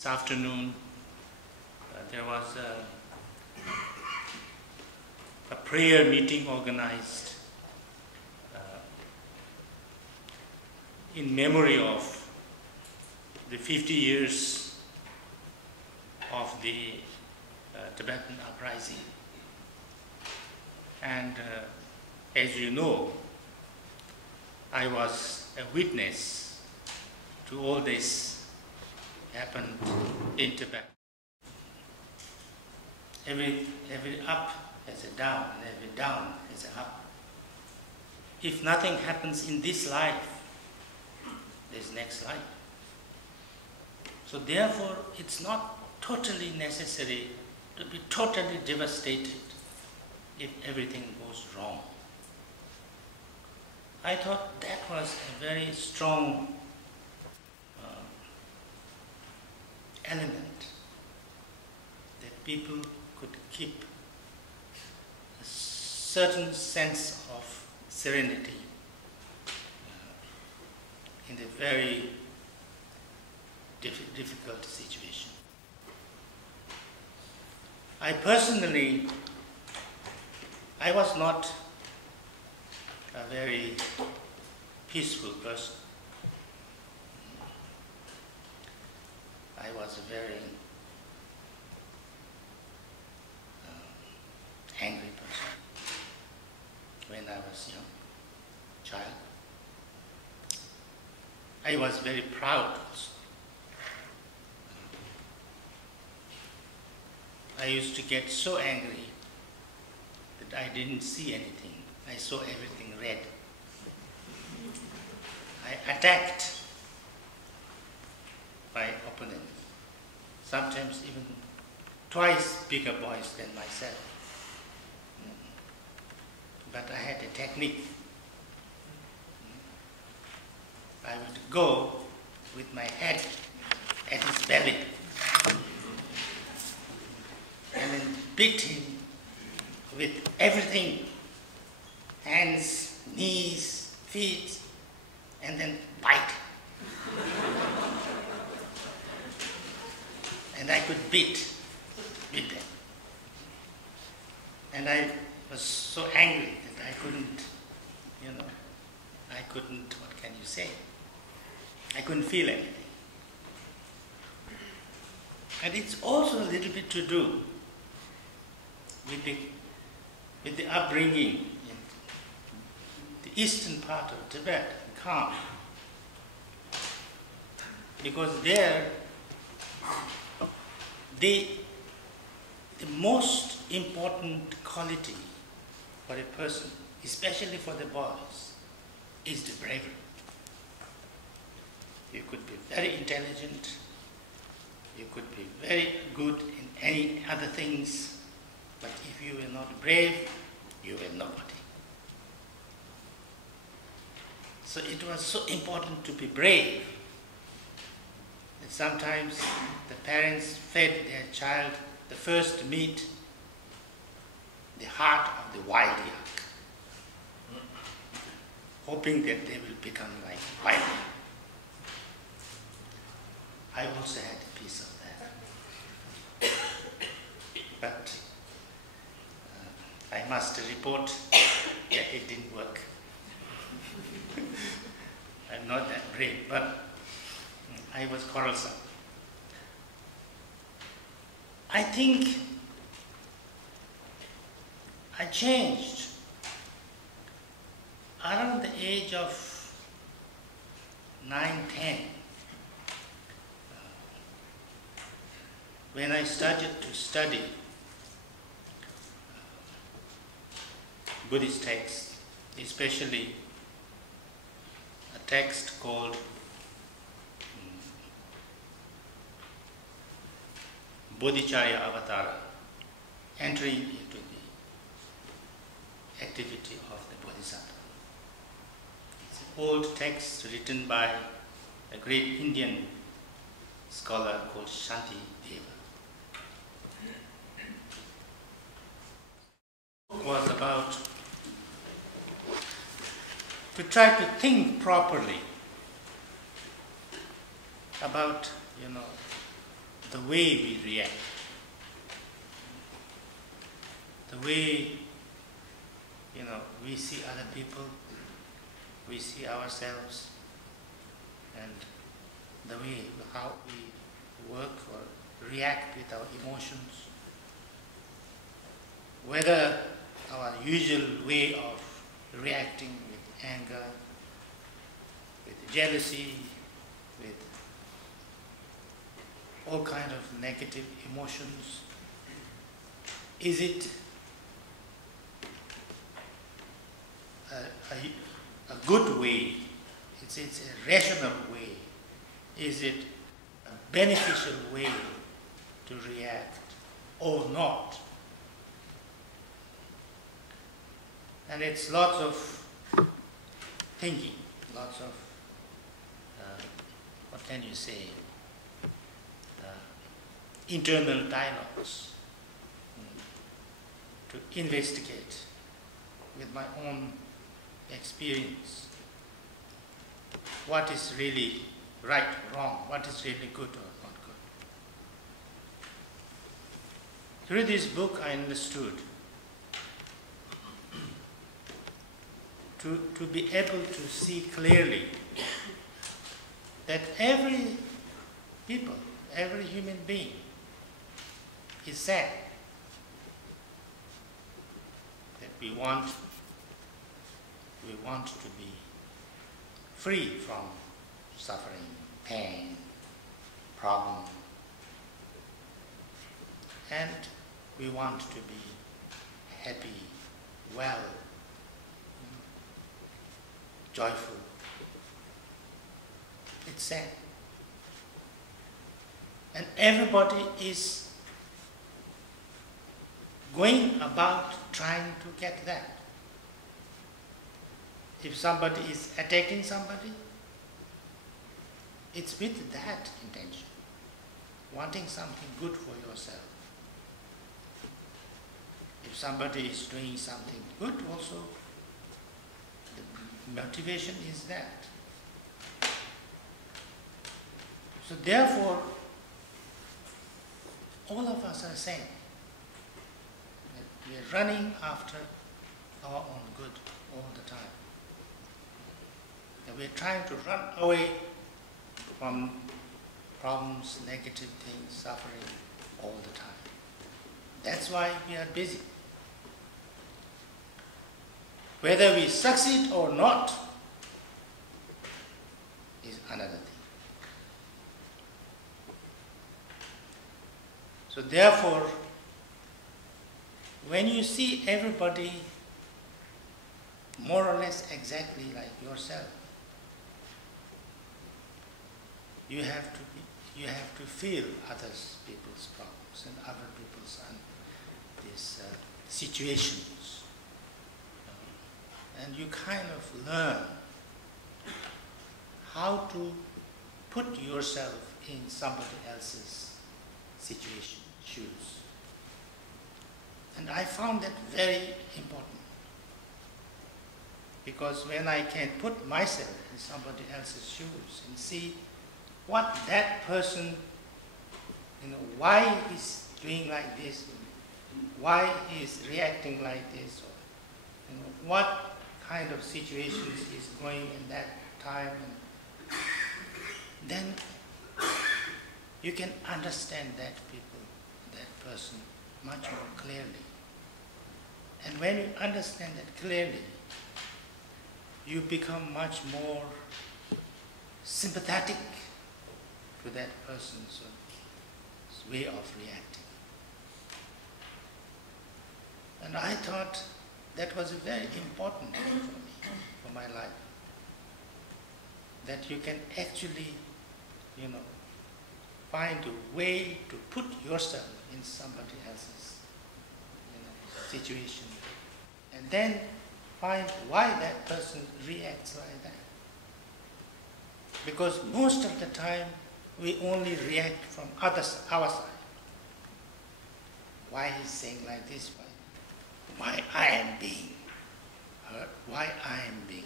This afternoon, there was a prayer meeting organized in memory of the 50 years of the Tibetan uprising. And as you know, I was a witness to all this happened in Tibet. Every up has a down, and every down has a up. If nothing happens in this life, there's next life. So therefore, it's not totally necessary to be totally devastated if everything goes wrong. I thought that was a very strong element that people could keep a certain sense of serenity in a very difficult situation. I personally, I was not a very peaceful person. I was a very angry person when I was young, child. I was very proud also. I used to get so angry that I didn't see anything. I saw everything red. I attacked my opponent, sometimes even twice bigger boys than myself. But I had a technique. I would go with my head at his belly and then beat him with everything, hands, knees, feet, and then bite. And I could beat them. And I was so angry that I couldn't, what can you say? I couldn't feel anything. And it's also a little bit to do with the upbringing in the eastern part of Tibet, Kham. Because there, the most important quality for a person, especially for the boys, is the bravery. You could be very intelligent, you could be very good in any other things, but if you were not brave, you were nobody. So it was so important to be brave. And sometimes the parents fed their child the first meat, the heart of the wild yak, hoping that they will become like wild yak. I also had a piece of that. But I must report that it didn't work. I'm not that brave, but I was quarrelsome. I think I changed around the age of 9, 10. When I started to study Buddhist texts, especially a text called Bodhicharya Avatara, entering into the activity of the Bodhisattva. It's an old text written by a great Indian scholar called Shantideva. It was about to try to think properly about, the way we react, the way, we see other people, we see ourselves, and the way how we work or react with our emotions. Whether our usual way of reacting with anger, with jealousy, with all kinds of negative emotions, is it a good way? It's a rational way? Is it a beneficial way to react or not? And it's lots of thinking, lots of, what can you say, internal dialogues to investigate with my own experience what is really right, wrong, what is really good or not good. Through this book I understood to be able to see clearly that every people, every human being is sad. That we want to be free from suffering, pain, problem, and we want to be happy, well, joyful. It's sad. And everybody is going about trying to get that. If somebody is attacking somebody, it's with that intention, wanting something good for yourself. If somebody is doing something good also, the motivation is that. So therefore, all of us are saying that we are running after our own good all the time. And we are trying to run away from problems, negative things, suffering all the time. That's why we are busy. Whether we succeed or not is another thing. So therefore, when you see everybody more or less exactly like yourself, you have to feel others people's problems and other people's these situations, and you kind of learn how to put yourself in somebody else's situation, shoes. And I found that very important, because when I can put myself in somebody else's shoes and see what that person, why he's doing like this, why he's reacting like this, or what kind of situations he's going in that time, and then you can understand that person much more clearly. And when you understand it clearly, you become much more sympathetic to that person's way of reacting. And I thought that was very important for me, for my life. That you can actually, find a way to put yourself in somebody else's situation, and then find why that person reacts like that. Because most of the time we only react from our side. Why he's saying like this, why I am being hurt, why I am being